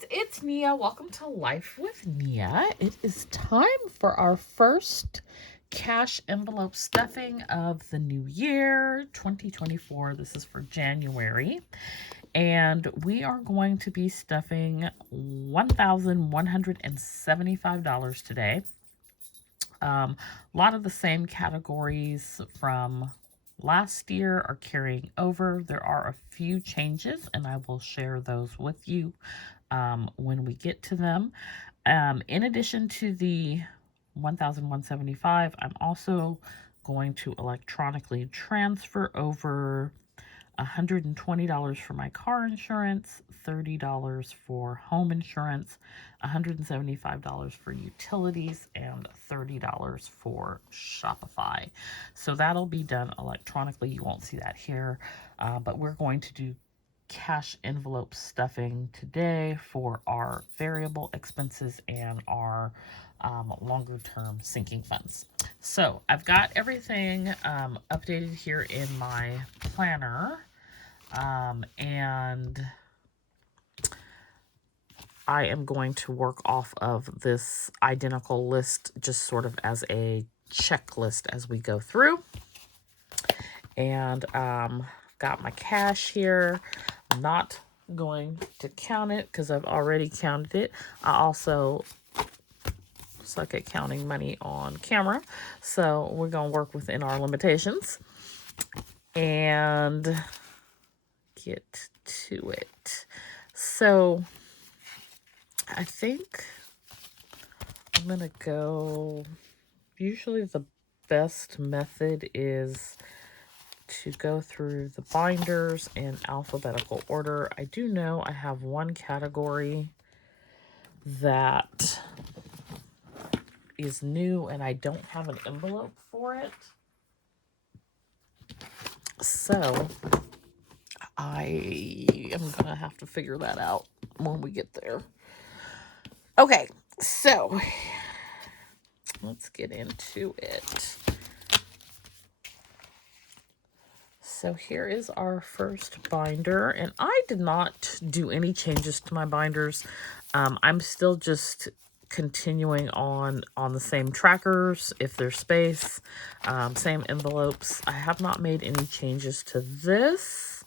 friends, it's Nia. Welcome to Life with Nia. It is time for our first cash envelope stuffing of the new year, 2024. This is for January. And we are going to be stuffing $1,175 today. A lot of the same categories from last year are carrying over. There are a few changes, and I will share those with you when we get to them. In addition to the 1,175, I'm also going to electronically transfer over $120 for my car insurance, $30 for home insurance, $175 for utilities, and $30 for Shopify. So that'll be done electronically. You won't see that here, but we're going to do cash envelope stuffing today for our variable expenses and our longer term sinking funds. So I've got everything updated here in my planner. And I am going to work off of this identical list just sort of as a checklist as we go through. And got my cash here. I'm not going to count it because I've already counted it. I also suck at counting money on camera, so we're going to work within our limitations and get to it. So I think I'm going to go, usually the best method is to go through the binders in alphabetical order. I do know I have one category that is new and I don't have an envelope for it. So I am going to have to figure that out when we get there. Okay, so let's get into it. So here is our first binder, and I did not do any changes to my binders. I'm still just continuing on the same trackers, if there's space, same envelopes. I have not made any changes to this.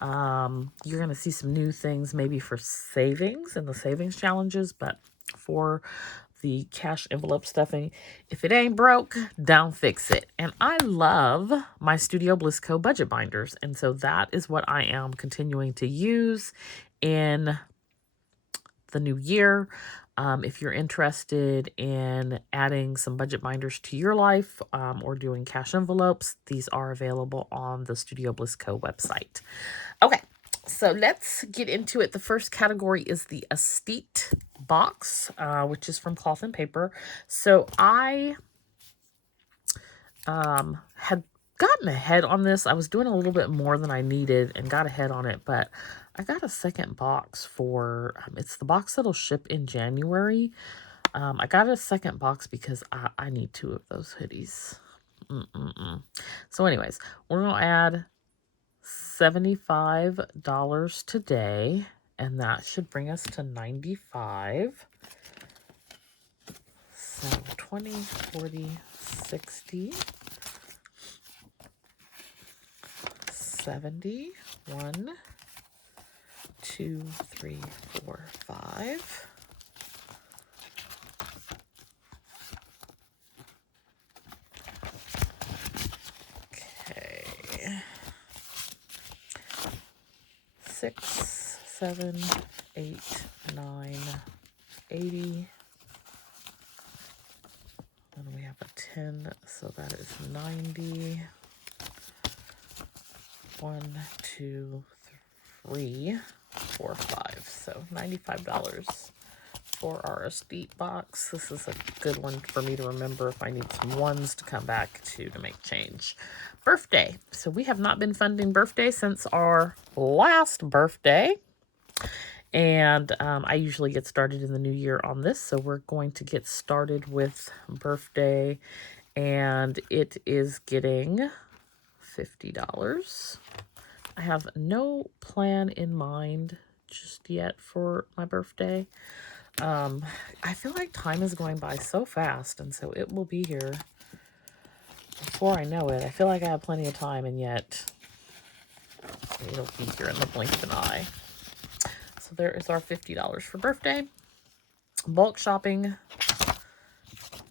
You're going to see some new things maybe for savings and the savings challenges, but for the cash envelope stuffing, if it ain't broke, don't fix it. And I love my Studio Bliss Co. budget binders, and so that is what I am continuing to use in the new year. If you're interested in adding some budget binders to your life or doing cash envelopes, these are available on the Studio Bliss Co. website. Okay, so let's get into it. The first category is the Estate box, which is from Cloth and Paper. So I had gotten ahead on this. I was doing a little bit more than I needed and got ahead on it, but I got a second box for, it's the box that'll ship in January. I got a second box because I need 2 of those hoodies. So anyways, we're going to add $75 today, and that should bring us to $95. So 20, 40, 60, 70, 1, 2, 3, 4, 5. Okay. 6, 7, 8, 9, 80. Then we have a 10, so that is 90. 1, 2, 3, 4, 5. So $95 for our Estate box. This is a good one for me to remember if I need some ones to come back to make change. Birthday. So we have not been funding birthday since our last birthday. And I usually get started in the new year on this. So we're going to get started with birthday. And it is getting $50. I have no plan in mind just yet for my birthday. I feel like time is going by so fast, and so it will be here before I know it. I feel like I have plenty of time, and yet it'll be here in the blink of an eye. So there is our $50 for birthday. Bulk shopping.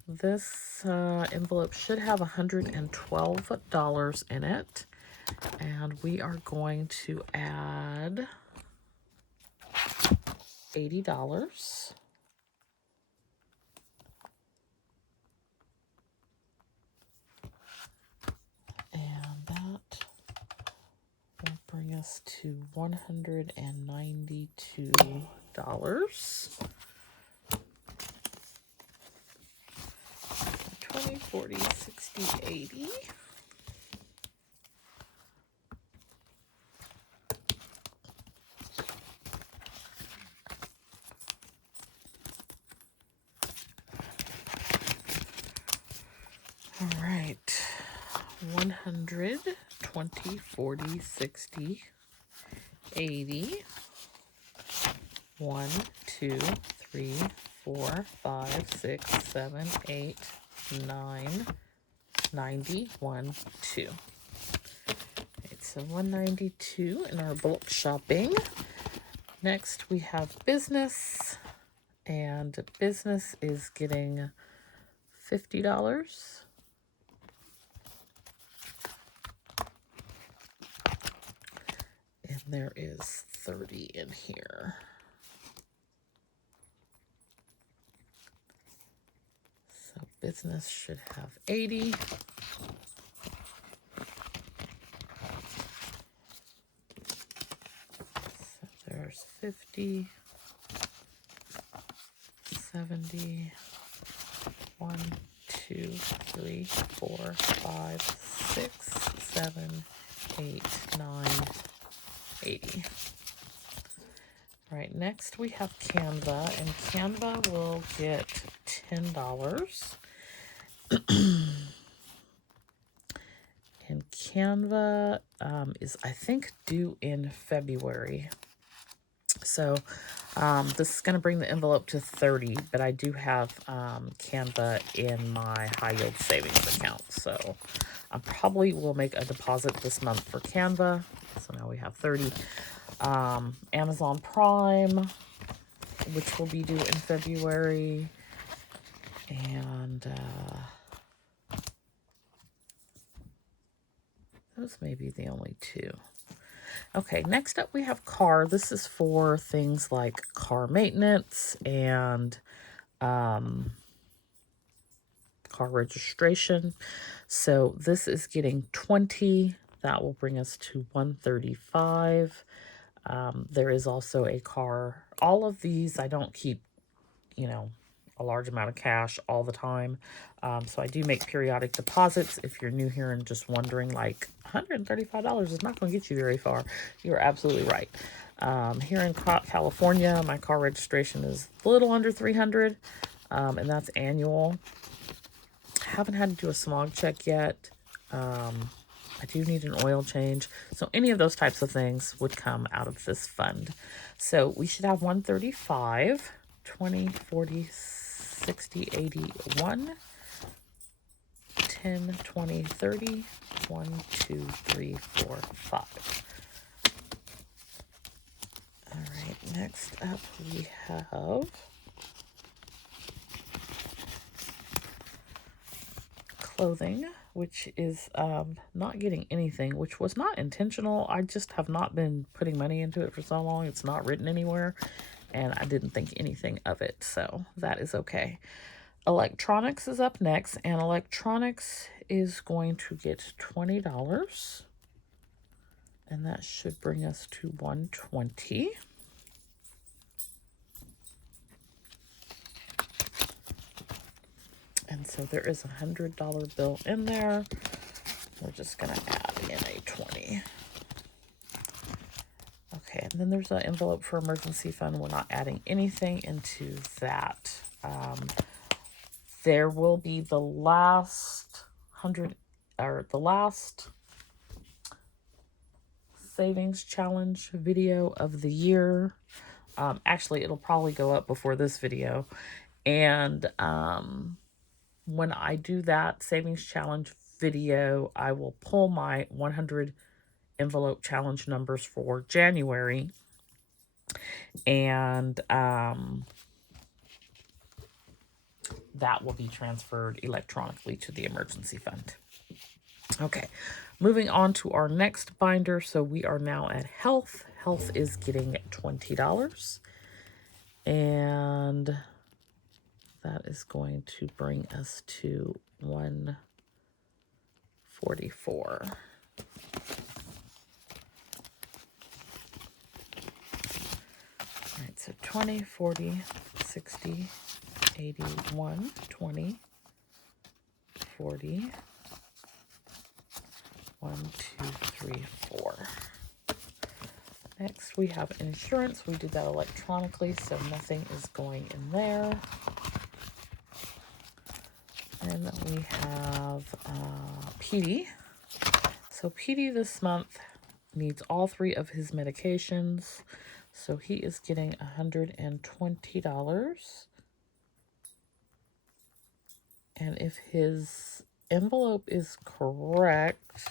This envelope should have $112 in it. And we are going to add $80. And that will bring us to $192. 20, 40, 60, 80. All right. 100, 20, 40, 60, 80. 1, 2, 3, 4, 5, 6, 7, 8, 9, 90, 1, 2. Right, so 192 in our bulk shopping. Next we have business, and business is getting $50. And there is 30 in here. So business should have 80. So there's 50, 70, 1, 2, 3, 4, 5, 6, 7, 8, 9, 80. All right, next we have Canva, and Canva will get $10. And Canva is, I think, due in February. So this is going to bring the envelope to 30, but I do have Canva in my high yield savings account. So I probably will make a deposit this month for Canva. So now we have 30. Amazon Prime, which will be due in February. And those may be the only two. Okay, next up we have car. This is for things like car maintenance and car registration. So this is getting 20. That will bring us to 135. There is also a car. All of these, I don't keep, a large amount of cash all the time. So I do make periodic deposits. If you're new here and just wondering, like, $135 is not going to get you very far, you're absolutely right. Here in California, my car registration is a little under $300, and that's annual. Haven't had to do a smog check yet. I do need an oil change. So any of those types of things would come out of this fund. So we should have 135, 20, 40, 60, 80, 1, 10, 20, 30, 1, 2, 3, 4, 5. All right, next up we have clothing, which is not getting anything, which was not intentional. I just have not been putting money into it for so long. It's not written anywhere, and I didn't think anything of it, so that is okay. Electronics is up next, and electronics is going to get $20, and that should bring us to 120. And so there is a $100 bill in there. We're just going to add in a 20. Okay, and then there's an envelope for emergency fund. We're not adding anything into that. There will be the last savings challenge video of the year. Actually, it'll probably go up before this video. And when I do that savings challenge video, I will pull my 100 envelope challenge numbers for January. And that will be transferred electronically to the emergency fund. Okay, moving on to our next binder. So we are now at health. Health is getting $20. And that is going to bring us to 144. All right, so 20, 40, 60, 81, 20, 40, 1, 2, 3, 4. Next, we have insurance. We did that electronically, so nothing is going in there. And we have PD. So PD this month needs all 3 of his medications. So he is getting $120. And if his envelope is correct,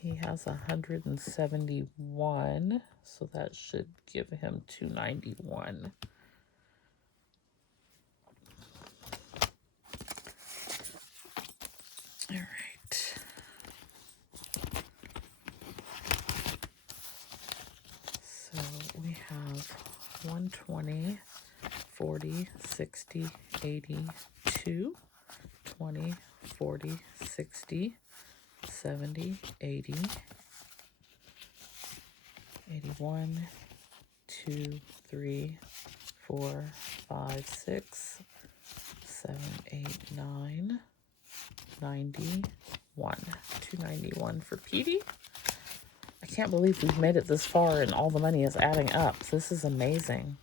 he has 171. So that should give him 291. All right. So we have 120, 40, 60, 82, 20, 40, 60, 70, 80, 81, 2, 3, 4, 5, 6, 7, 8, 9, 91. 291 for PD. I can't believe we've made it this far and all the money is adding up. This is amazing.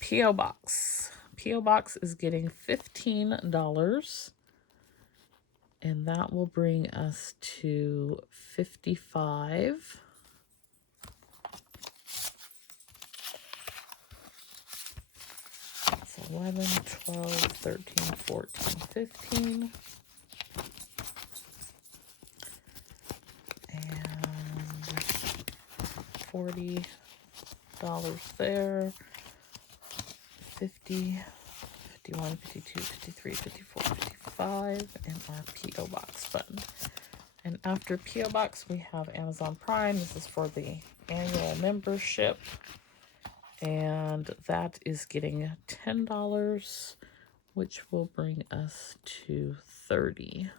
P.O. Box. P.O. Box is getting $15. And that will bring us to 55. That's 11, 12, 13, 14, 15. And $40 there. 50, 51, 52, 53, 54, 55, and our P.O. Box fund. And after P.O. Box, we have Amazon Prime. This is for the annual membership. And that is getting $10, which will bring us to 30.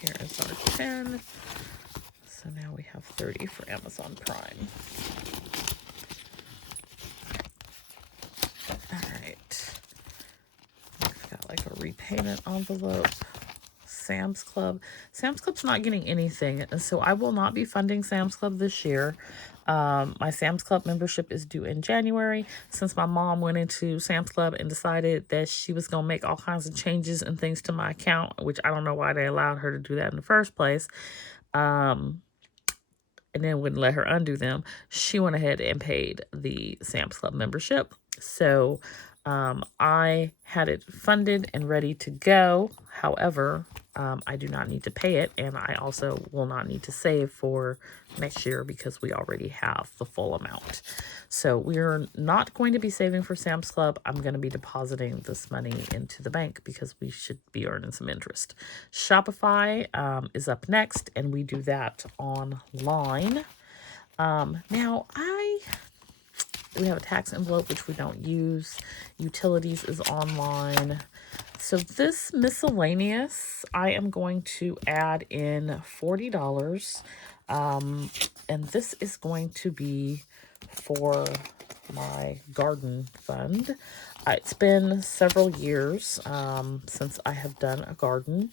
Here is our 10. So now we have 30 for Amazon Prime. All right. We've got like a repayment envelope. Sam's Club. Sam's Club's not getting anything, and so I will not be funding Sam's Club this year. My Sam's Club membership is due in January. Since my mom went into Sam's Club and decided that she was going to make all kinds of changes and things to my account, which I don't know why they allowed her to do that in the first place, and then wouldn't let her undo them, she went ahead and paid the Sam's Club membership. So I had it funded and ready to go. However, I do not need to pay it, and I also will not need to save for next year because we already have the full amount. So we're not going to be saving for Sam's Club. I'm going to be depositing this money into the bank because we should be earning some interest. Shopify is up next, and we do that online. Now, we have a tax envelope, which we don't use. Utilities is online. So this miscellaneous, I am going to add in $40. And this is going to be for my garden fund. It's been several years since I have done a garden.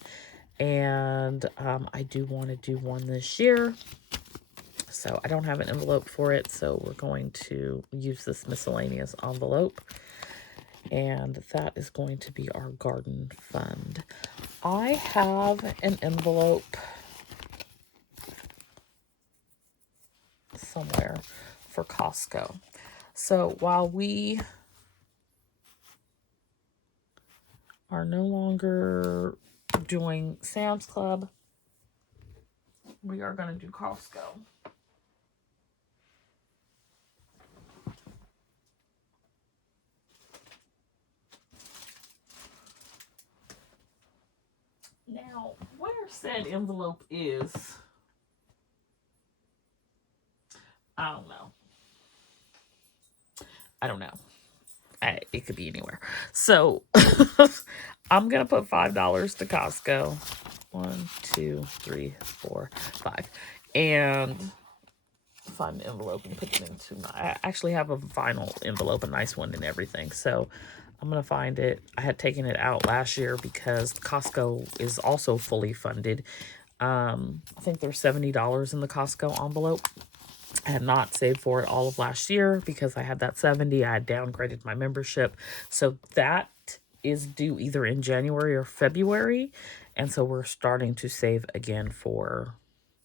And I do want to do one this year. So I don't have an envelope for it, so we're going to use this miscellaneous envelope. and that is going to be our garden fund. I have an envelope somewhere for Costco. So while we are no longer doing Sam's Club, we are going to do Costco. Now, where said envelope is, I don't know. It could be anywhere. So I'm going to put $5 to Costco. 1, 2, 3, 4, 5. And find an envelope and put it into my... I actually have a vinyl envelope, a nice one and everything. So I'm going to find it. I had taken it out last year because Costco is also fully funded. I think there's $70 in the Costco envelope. I had not saved for it all of last year because I had that 70. I had downgraded my membership. So that is due either in January or February. And so we're starting to save again for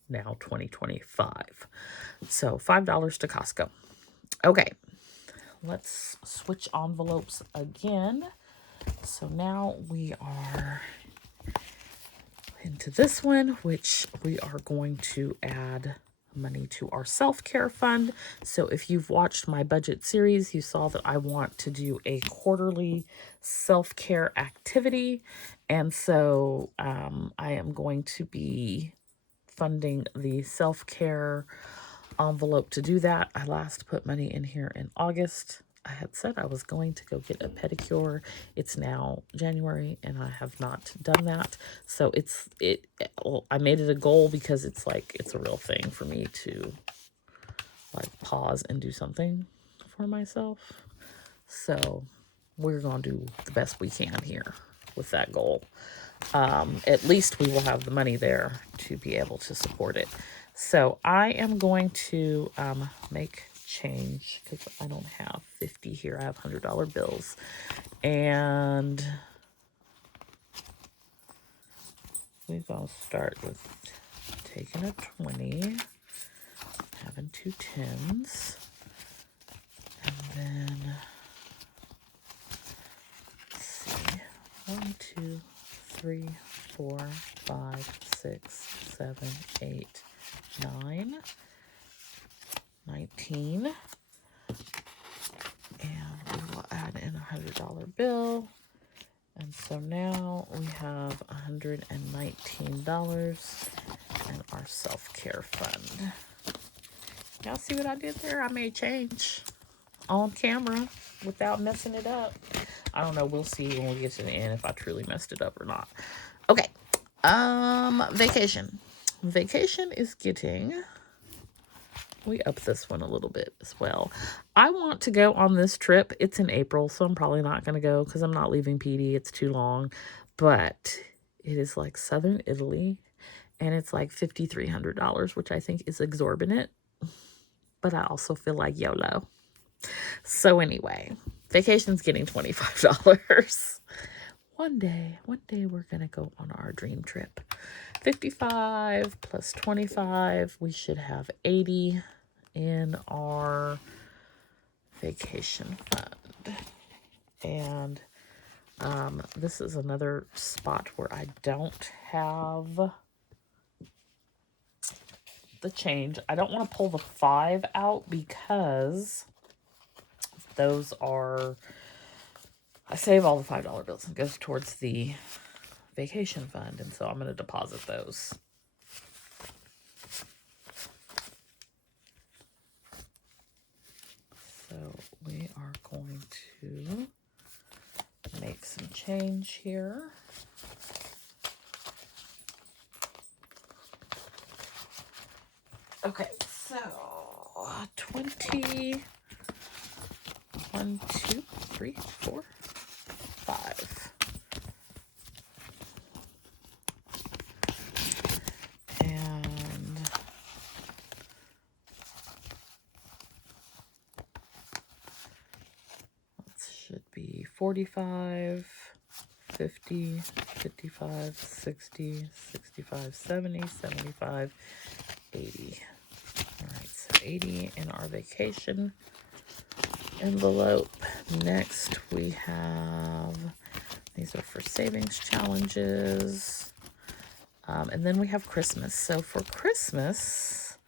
now 2025. So $5 to Costco. Okay, let's switch envelopes again. So now we are into this one, which we are going to add money to our self-care fund. So if you've watched my budget series, you saw that I want to do a quarterly self-care activity. And so I am going to be funding the self-care envelope to do that. I last put money in here in August. I had said I was going to go get a pedicure. It's now January and I have not done that. So I made it a goal because it's like, it's a real thing for me to like pause and do something for myself. So we're going to do the best we can here with that goal. At least we will have the money there to be able to support it. So I am going to make change because I don't have 50 here. I have $100 bills. And we're going to start with taking a 20, having 2 10s, and then, let's see, 1, 2, 3, 4, 5, 6, 7, 8, 9, 19, and we will add in a $100 bill. And so now we have $119 in our self-care fund. Y'all see what I did there? I made change on camera without messing it up. I don't know. We'll see when we get to the end if I truly messed it up or not. Okay. Vacation. Vacation is getting... We upped this one a little bit as well. I want to go on this trip. It's in April, so I'm probably not going to go because I'm not leaving PD. It's too long. But it is like Southern Italy, and it's like $5,300, which I think is exorbitant. But I also feel like YOLO. So anyway, vacation's getting $25. One day we're going to go on our dream trip. 55 plus 25, we should have 80 in our vacation fund. And this is another spot where I don't have the change. I don't want to pull the 5 out because those are, I save all the $5 bills and goes towards the vacation fund, and so I'm going to deposit those. So we are going to make some change here. Okay, so 20, 1, 2, 3, 4, 5. And that should be 45, 50, 55, 60, 65, 70, 75, 80. All right, so 80 in our vacation envelope. Next, we have, these are for savings challenges. And then we have Christmas. So for Christmas,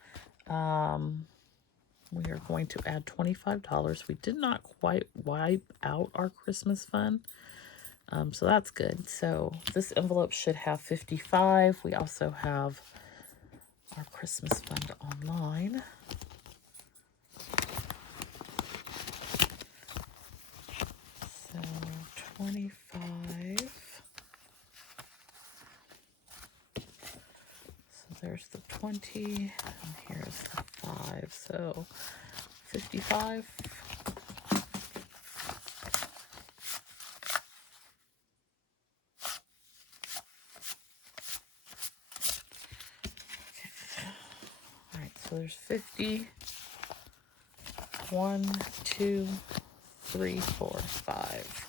we are going to add $25. We did not quite wipe out our Christmas fund. So that's good. So this envelope should have 55. We also have our Christmas fund online. So 25. So there's the 20, and here's the 5. So 55. All right, so there's 50. 1, 2, 3, 4, 5.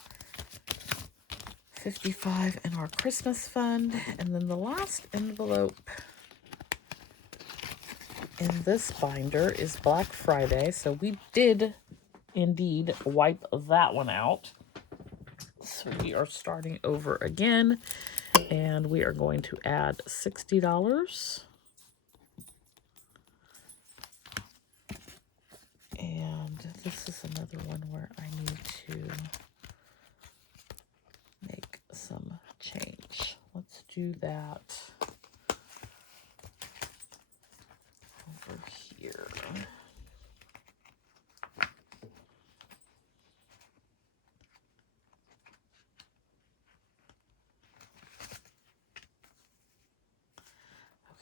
55 in our Christmas fund. And then the last envelope in this binder is Black Friday. So we did indeed wipe that one out. So we are starting over again. And we are going to add $60. And this is another one where I need to make some change. Let's do that over here.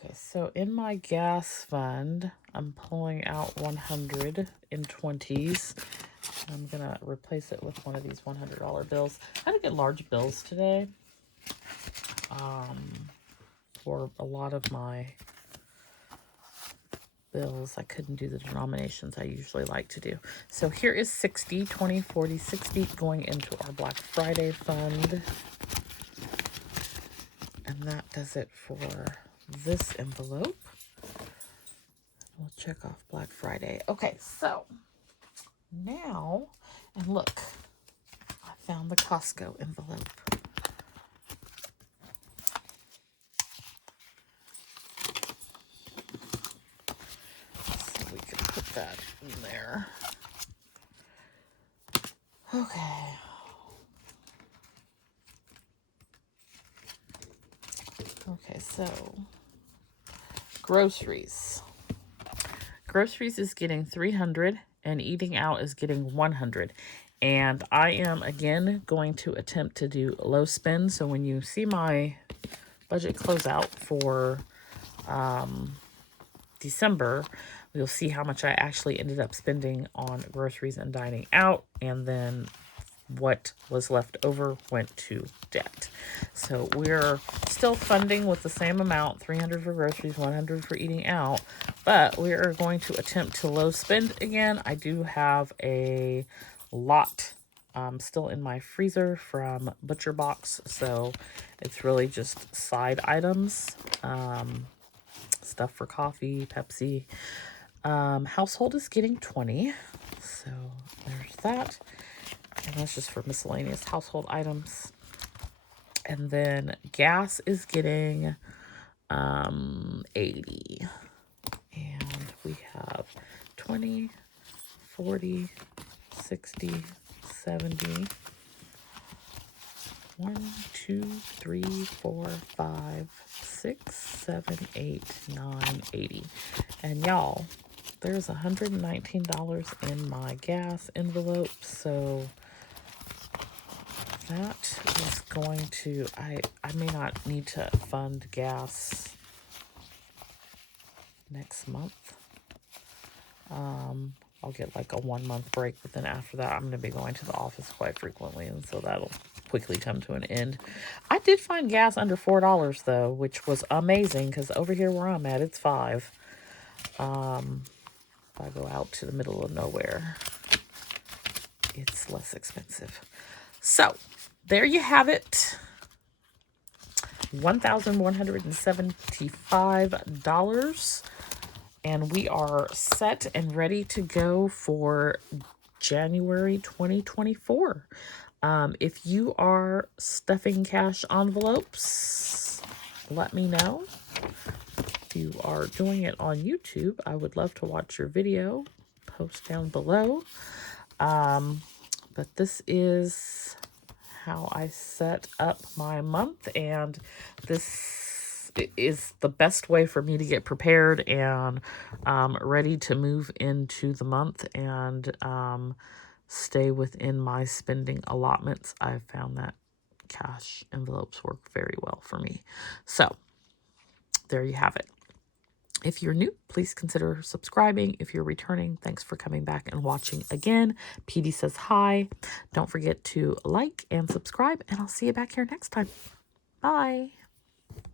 Okay, so in my gas fund, I'm pulling out 100 in 20s. I'm going to replace it with one of these $100 bills. I had to get large bills today for a lot of my bills. I couldn't do the denominations I usually like to do. So here is 60, 20, 40, 60 going into our Black Friday fund. And that does it for this envelope. We'll check off Black Friday. Okay, so now, and look, I found the Costco envelope. So we can put that in there. Okay. Okay, so groceries. Groceries is getting 300 and eating out is getting 100. And I am again going to attempt to do low spend. So when you see my budget closeout for December, you'll see how much I actually ended up spending on groceries and dining out, and then what was left over went to debt. So we're still funding with the same amount, 300 for groceries, 100 for eating out, but we are going to attempt to low spend again. I do have a lot still in my freezer from Butcher Box, so it's really just side items, stuff for coffee, Pepsi. Household is getting 20, so there's that. And that's just for miscellaneous household items. And then gas is getting 80. And we have 20, 40, 60, 70. 1, 2, 3, 4, 5, 6, 7, 8, 9, 80. And y'all, there's $119 in my gas envelope, so that is going to, I may not need to fund gas next month. I'll get like a 1-month break, but then after that, I'm going to be going to the office quite frequently, and so that'll quickly come to an end. I did find gas under $4 though, which was amazing, because over here where I'm at, it's $5. If I go out to the middle of nowhere, it's less expensive. So there you have it. $1,175. And we are set and ready to go for January 2024. If you are stuffing cash envelopes, let me know. If you are doing it on YouTube, I would love to watch your video. Post down below. But this is how I set up my month, and this is the best way for me to get prepared and ready to move into the month and stay within my spending allotments. I've found that cash envelopes work very well for me. So there you have it. If you're new, please consider subscribing. If you're returning, thanks for coming back and watching again. PD says hi. Don't forget to like and subscribe, and I'll see you back here next time. Bye.